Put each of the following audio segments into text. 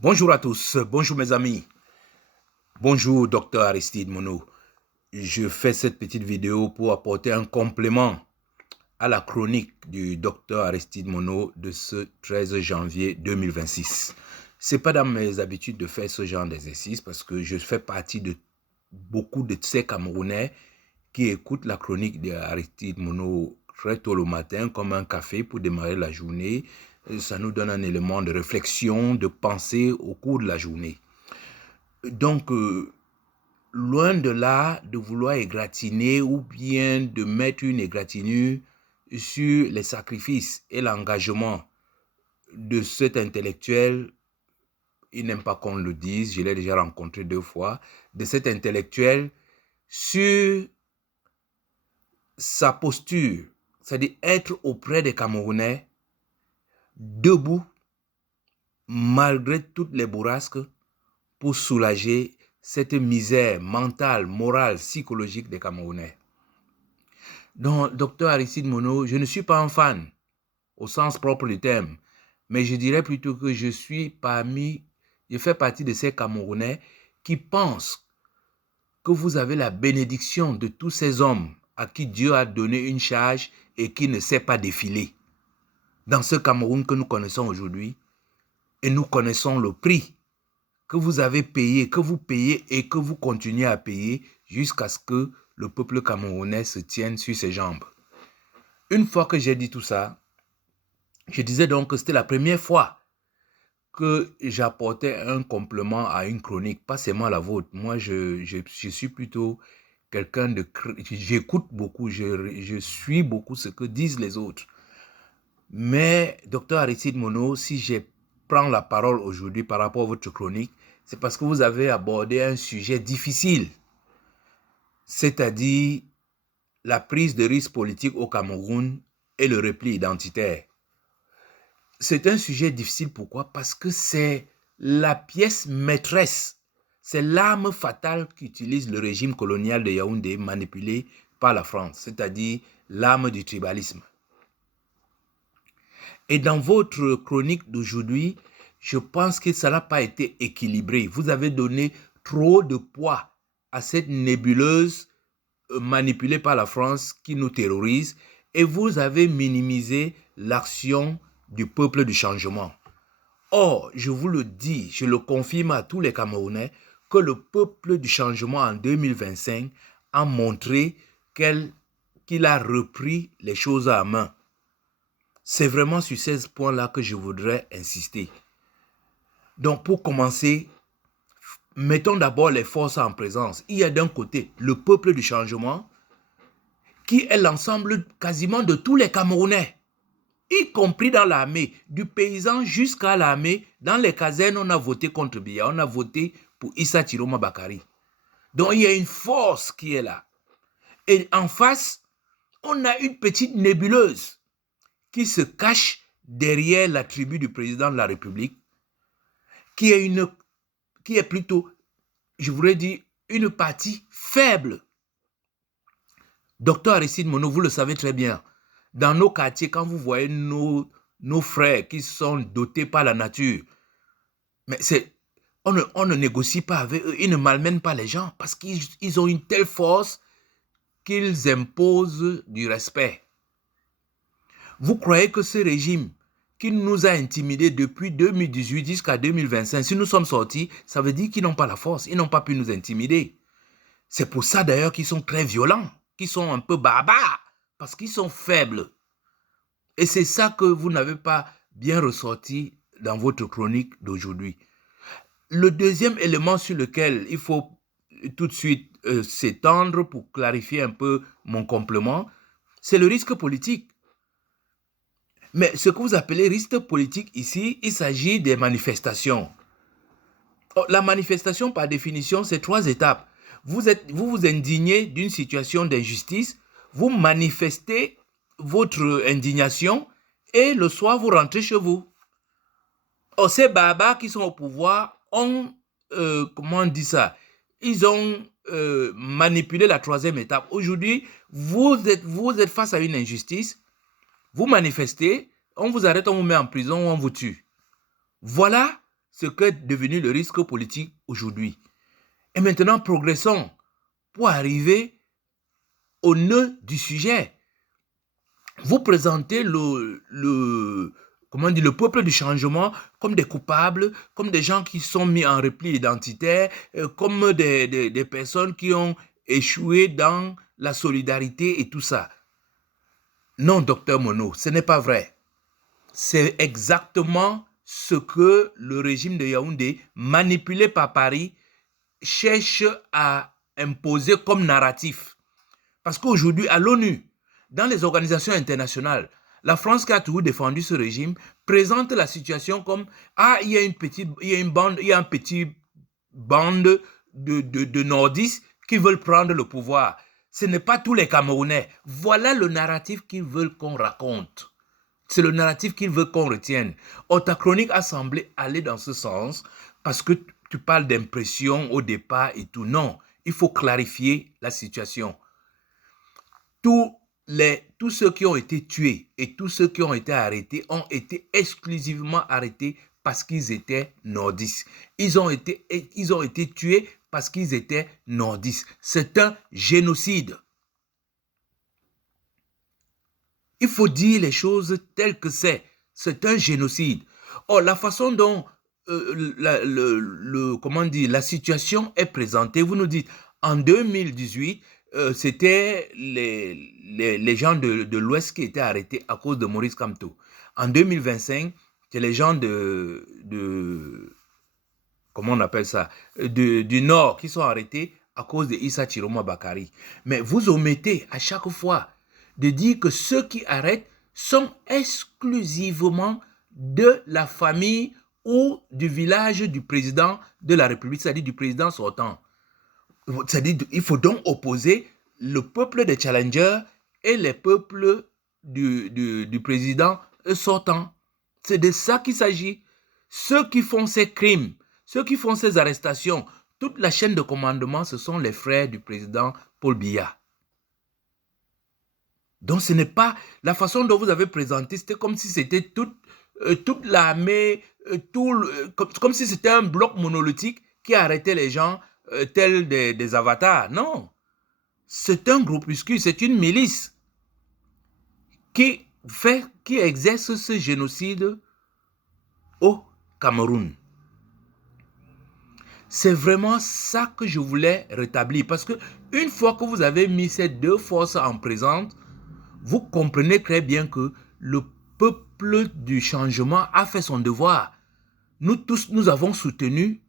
Bonjour à tous, bonjour mes amis, bonjour docteur Aristide Monod. Je fais cette petite vidéo pour apporter un complément à la chronique du docteur Aristide Monod de ce 13 janvier 2026. Ce n'est pas dans mes habitudes de faire ce genre d'exercice parce que je fais partie de beaucoup de ces Camerounais qui écoutent la chronique d'Aristide Monod très tôt le matin comme un café pour démarrer la journée. Ça nous donne un élément de réflexion, de pensée au cours de la journée. Donc, loin de là de vouloir égratigner ou bien de mettre une égratignure sur les sacrifices et l'engagement de cet intellectuel, il n'aime pas qu'on le dise, je l'ai déjà rencontré 2 fois, de cet intellectuel sur sa posture, c'est-à-dire être auprès des Camerounais, debout, malgré toutes les bourrasques, pour soulager cette misère mentale, morale, psychologique des Camerounais. Donc, docteur Aristide Monod, je ne suis pas un fan, au sens propre du terme, mais je dirais plutôt que je fais partie de ces Camerounais qui pensent que vous avez la bénédiction de tous ces hommes à qui Dieu a donné une charge et qui ne sait pas défiler. Dans ce Cameroun que nous connaissons aujourd'hui, et nous connaissons le prix que vous avez payé, que vous payez et que vous continuez à payer jusqu'à ce que le peuple camerounais se tienne sur ses jambes. Une fois que j'ai dit tout ça, je disais donc que c'était la première fois que j'apportais un complément à une chronique, pas seulement la vôtre. Moi, je suis plutôt quelqu'un de... J'écoute beaucoup, je suis beaucoup ce que disent les autres. Mais, docteur Aristide Monod, si je prends la parole aujourd'hui par rapport à votre chronique, c'est parce que vous avez abordé un sujet difficile, c'est-à-dire la prise de risque politique au Cameroun et le repli identitaire. C'est un sujet difficile, pourquoi? Parce que c'est la pièce maîtresse, c'est l'arme fatale qu'utilise le régime colonial de Yaoundé manipulé par la France, c'est-à-dire l'arme du tribalisme. Et dans votre chronique d'aujourd'hui, je pense que ça n'a pas été équilibré. Vous avez donné trop de poids à cette nébuleuse manipulée par la France qui nous terrorise et vous avez minimisé l'action du peuple du changement. Or, je vous le dis, je le confirme à tous les Camerounais que le peuple du changement en 2025 a montré qu'il a repris les choses à main. C'est vraiment sur ces points-là que je voudrais insister. Donc, pour commencer, mettons d'abord les forces en présence. Il y a d'un côté le peuple du changement, qui est l'ensemble quasiment de tous les Camerounais, y compris dans l'armée, du paysan jusqu'à l'armée. Dans les casernes, on a voté contre Biya, on a voté pour Issa Chiroma Bakari. Donc, il y a une force qui est là. Et en face, on a une petite nébuleuse qui se cache derrière la tribu du président de la République, qui est plutôt, je voudrais dire, une partie faible. Docteur Aristide Monod, vous le savez très bien, dans nos quartiers, quand vous voyez nos frères qui sont dotés par la nature, mais on ne négocie pas avec eux, ils ne malmènent pas les gens parce qu'ils ont une telle force qu'ils imposent du respect. Vous croyez que ce régime qui nous a intimidés depuis 2018 jusqu'à 2025, si nous sommes sortis, ça veut dire qu'ils n'ont pas la force, ils n'ont pas pu nous intimider. C'est pour ça d'ailleurs qu'ils sont très violents, qu'ils sont un peu barbares, parce qu'ils sont faibles. Et c'est ça que vous n'avez pas bien ressorti dans votre chronique d'aujourd'hui. Le deuxième élément sur lequel il faut tout de suite s'étendre pour clarifier un peu mon complément, c'est le risque politique. Mais ce que vous appelez risque politique ici, il s'agit des manifestations. La manifestation, par définition, c'est 3 étapes. Vous vous indignez d'une situation d'injustice, vous manifestez votre indignation et le soir, vous rentrez chez vous. Or, ces barbares qui sont au pouvoir ont, comment on dit ça, ils ont manipulé la 3e étape. Aujourd'hui, vous êtes face à une injustice, vous manifestez, on vous arrête, on vous met en prison, on vous tue. Voilà ce qu'est devenu le risque politique aujourd'hui. Et maintenant, progressons pour arriver au nœud du sujet. Vous présentez le peuple du changement comme des coupables, comme des gens qui sont mis en repli identitaire, comme des personnes qui ont échoué dans la solidarité et tout ça. Non, docteur Monod, ce n'est pas vrai. C'est exactement ce que le régime de Yaoundé, manipulé par Paris, cherche à imposer comme narratif. Parce qu'aujourd'hui, à l'ONU, dans les organisations internationales, la France qui a toujours défendu ce régime présente la situation comme il y a un petit bande de nordistes qui veulent prendre le pouvoir. Ce n'est pas tous les Camerounais. Voilà le narratif qu'ils veulent qu'on raconte. C'est le narratif qu'ils veulent qu'on retienne. Or, ta chronique a semblé aller dans ce sens parce que tu parles d'impression au départ et tout. Non, il faut clarifier la situation. Tous ceux qui ont été tués et tous ceux qui ont été arrêtés ont été exclusivement arrêtés parce qu'ils étaient nordistes. Ils ont été tués parce qu'ils étaient nordistes. C'est un génocide. Il faut dire les choses telles que c'est. C'est un génocide. Or, la façon dont la situation est présentée, vous nous dites, en 2018, c'était les gens de l'Ouest qui étaient arrêtés à cause de Maurice Kamto. En 2025, c'est les gens comment on appelle ça, du Nord qui sont arrêtés à cause de Issa Chiroma Bakari. Mais vous omettez à chaque fois de dire que ceux qui arrêtent sont exclusivement de la famille ou du village du président de la République, c'est-à-dire du président sortant. C'est-à-dire qu'il faut donc opposer le peuple des challengers et les peuples du président sortant. C'est de ça qu'il s'agit. Ceux qui font ces crimes, ceux qui font ces arrestations, toute la chaîne de commandement, ce sont les frères du président Paul Biya. Donc ce n'est pas la façon dont vous avez présenté, c'était comme si c'était toute l'armée, comme si c'était un bloc monolithique qui arrêtait les gens tels des avatars. Non, c'est un groupuscule, c'est une milice qui exerce ce génocide au Cameroun. C'est vraiment ça que je voulais rétablir, parce que une fois que vous avez mis ces deux forces en présence, vous comprenez très bien que le peuple du changement a fait son devoir. Nous tous, nous avons soutenu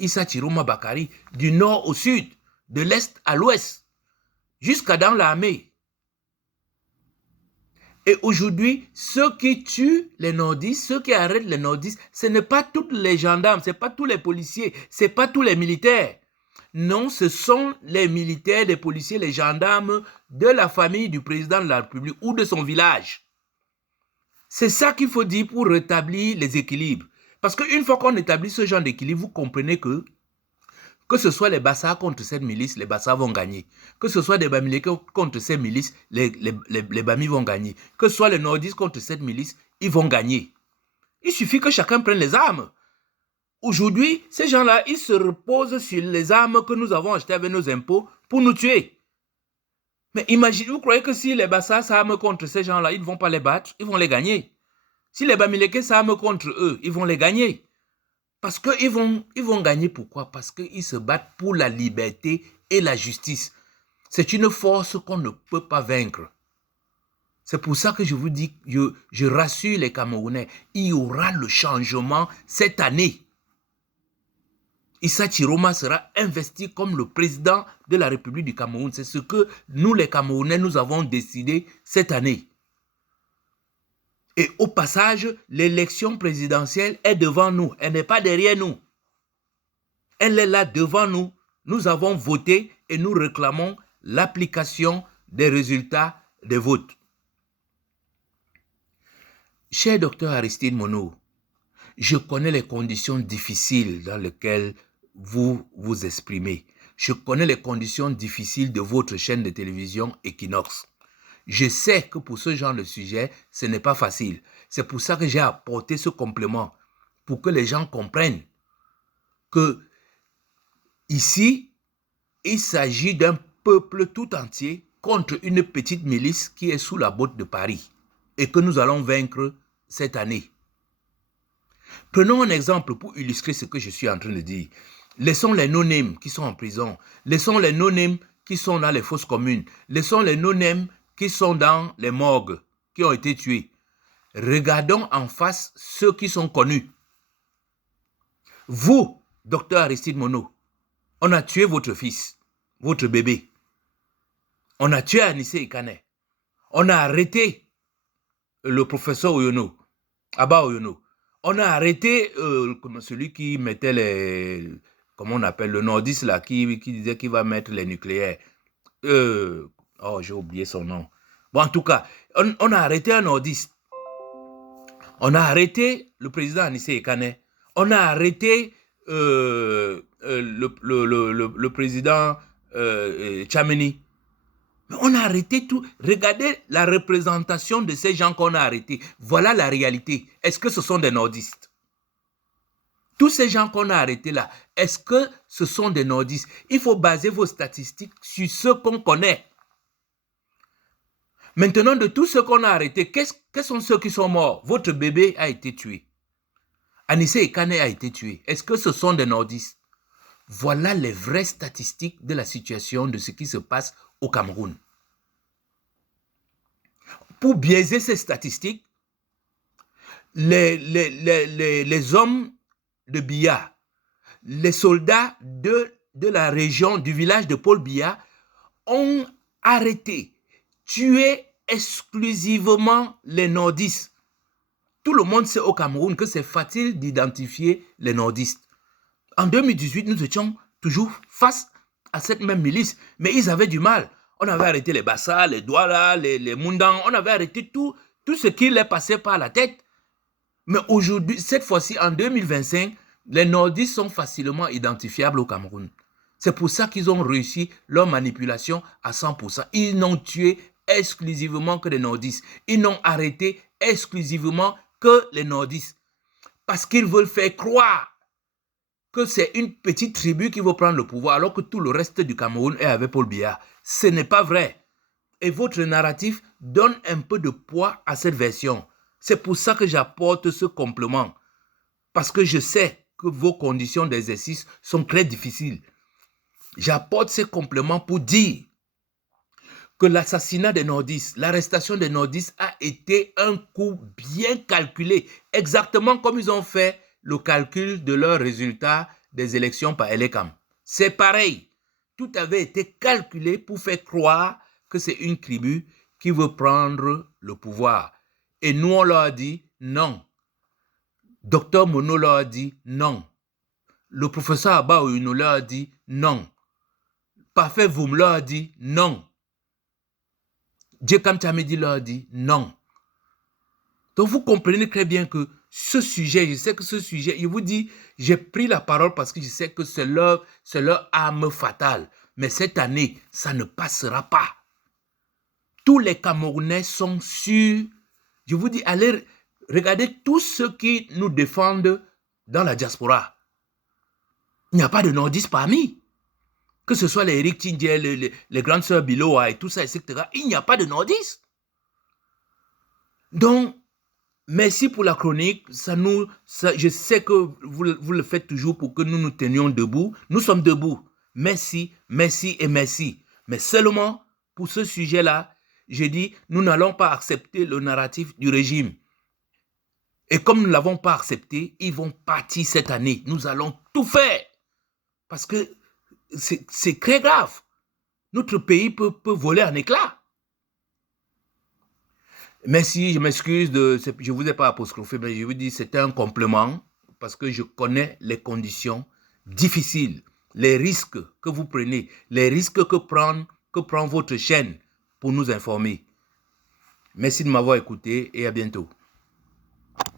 Issa Chiroma Bakari du nord au sud, de l'est à l'ouest, jusqu'à dans l'armée. Et aujourd'hui, ceux qui tuent les nordistes, ceux qui arrêtent les nordistes, ce n'est pas tous les gendarmes, ce n'est pas tous les policiers, ce n'est pas tous les militaires. Non, ce sont les militaires, les policiers, les gendarmes de la famille du président de la République ou de son village. C'est ça qu'il faut dire pour rétablir les équilibres. Parce qu'une fois qu'on établit ce genre d'équilibre, vous comprenez que ce soit les Bassas contre cette milice, les Bassas vont gagner. Que ce soit des Bamilés contre ces milices, les Bamis vont gagner. Que ce soit les Nordistes contre cette milice, ils vont gagner. Il suffit que chacun prenne les armes. Aujourd'hui, ces gens-là, ils se reposent sur les armes que nous avons achetées avec nos impôts pour nous tuer. Mais imaginez, vous croyez que si les Bassas s'arment contre ces gens-là, ils ne vont pas les battre, ils vont les gagner. Si les Bamileke s'arment contre eux, ils vont les gagner. Parce qu'ils vont gagner. Pourquoi? Parce qu'ils se battent pour la liberté et la justice. C'est une force qu'on ne peut pas vaincre. C'est pour ça que je vous dis, je rassure les Camerounais, il y aura le changement cette année. Issa Chiroma sera investi comme le président de la République du Cameroun. C'est ce que nous, les Camerounais, nous avons décidé cette année. Et au passage, l'élection présidentielle est devant nous. Elle n'est pas derrière nous. Elle est là devant nous. Nous avons voté et nous réclamons l'application des résultats des votes. Cher docteur Aristide Monod, je connais les conditions difficiles dans lesquelles vous vous exprimez. Je connais les conditions difficiles de votre chaîne de télévision Equinox. Je sais que pour ce genre de sujet, ce n'est pas facile. C'est pour ça que j'ai apporté ce complément pour que les gens comprennent que ici, il s'agit d'un peuple tout entier contre une petite milice qui est sous la botte de Paris et que nous allons vaincre cette année. Prenons un exemple pour illustrer ce que je suis en train de dire. Laissons les no-names qui sont en prison. Laissons les no-names qui sont dans les fosses communes. Laissons les no-names qui sont dans les morgues, qui ont été tués. Regardons en face ceux qui sont connus. Vous, docteur Aristide Monod, on a tué votre fils, votre bébé. On a tué Anissé Ikane. On a arrêté le professeur Oyono, Abba Oyono. On a arrêté celui qui mettait les... Comment on appelle le nordiste là, qui disait qu'il va mettre les nucléaires. Oh, j'ai oublié son nom. Bon, en tout cas, on a arrêté un nordiste. On a arrêté le président Anissé Ikane. On a arrêté le président Tchameni. On a arrêté tout. Regardez la représentation de ces gens qu'on a arrêtés. Voilà la réalité. Est-ce que ce sont des nordistes? Tous ces gens qu'on a arrêtés là, est-ce que ce sont des nordistes? Il faut baser vos statistiques sur ceux qu'on connaît. Maintenant, de tous ceux qu'on a arrêtés, quels sont ceux qui sont morts? Votre bébé a été tué. Anissé Ikane a été tué. Est-ce que ce sont des nordistes? Voilà les vraies statistiques de la situation de ce qui se passe au Cameroun. Pour biaiser ces statistiques, les hommes de Biya, les soldats de la région, du village de Paul Biya, ont arrêté, tué exclusivement les nordistes. Tout le monde sait au Cameroun que c'est facile d'identifier les nordistes. En 2018, nous étions toujours face à cette même milice, mais ils avaient du mal. On avait arrêté les Bassa, les Douala, les Mundang, on avait arrêté tout ce qui leur passait par la tête. Mais aujourd'hui, cette fois-ci, en 2025, les nordistes sont facilement identifiables au Cameroun. C'est pour ça qu'ils ont réussi leur manipulation à 100%. Ils n'ont tué exclusivement que les nordistes. Ils n'ont arrêté exclusivement que les nordistes. Parce qu'ils veulent faire croire que c'est une petite tribu qui veut prendre le pouvoir alors que tout le reste du Cameroun est avec Paul Biya. Ce n'est pas vrai. Et votre narratif donne un peu de poids à cette version. C'est pour ça que j'apporte ce complément. Parce que je sais que vos conditions d'exercice sont très difficiles. J'apporte ces compléments pour dire que l'assassinat des nordistes, l'arrestation des nordistes a été un coup bien calculé, exactement comme ils ont fait le calcul de leurs résultats des élections par Elekam. C'est pareil. Tout avait été calculé pour faire croire que c'est une tribu qui veut prendre le pouvoir. Et nous, on leur a dit non. Docteur Monod leur a dit non. Le professeur Abba Oyono leur a dit non. Parfait Voum leur a dit non. Djekam Tchamedi leur a dit non. Donc vous comprenez très bien que ce sujet, je sais que ce sujet, il vous dit, j'ai pris la parole parce que je sais que c'est leur arme fatale. Mais cette année, ça ne passera pas. Tous les Camerounais sont sûrs. Je vous dis, allez regarder tous ceux qui nous défendent dans la diaspora. Il n'y a pas de nordistes parmi. Que ce soit les Eric Tindie, les grandes sœurs Biloa et tout ça, etc. Il n'y a pas de nordistes. Donc, merci pour la chronique. Je sais que vous le faites toujours pour que nous nous tenions debout. Nous sommes debout. Merci, merci et merci. Mais seulement pour ce sujet-là, je dis, nous n'allons pas accepter le narratif du régime. Et comme nous ne l'avons pas accepté, ils vont partir cette année. Nous allons tout faire. Parce que c'est très grave. Notre pays peut voler en éclats. Merci, je m'excuse, je ne vous ai pas apostrophé, mais je vous dis c'est un complément parce que je connais les conditions difficiles, les risques que vous prenez, les risques que prend votre chaîne pour nous informer. Merci de m'avoir écouté et à bientôt.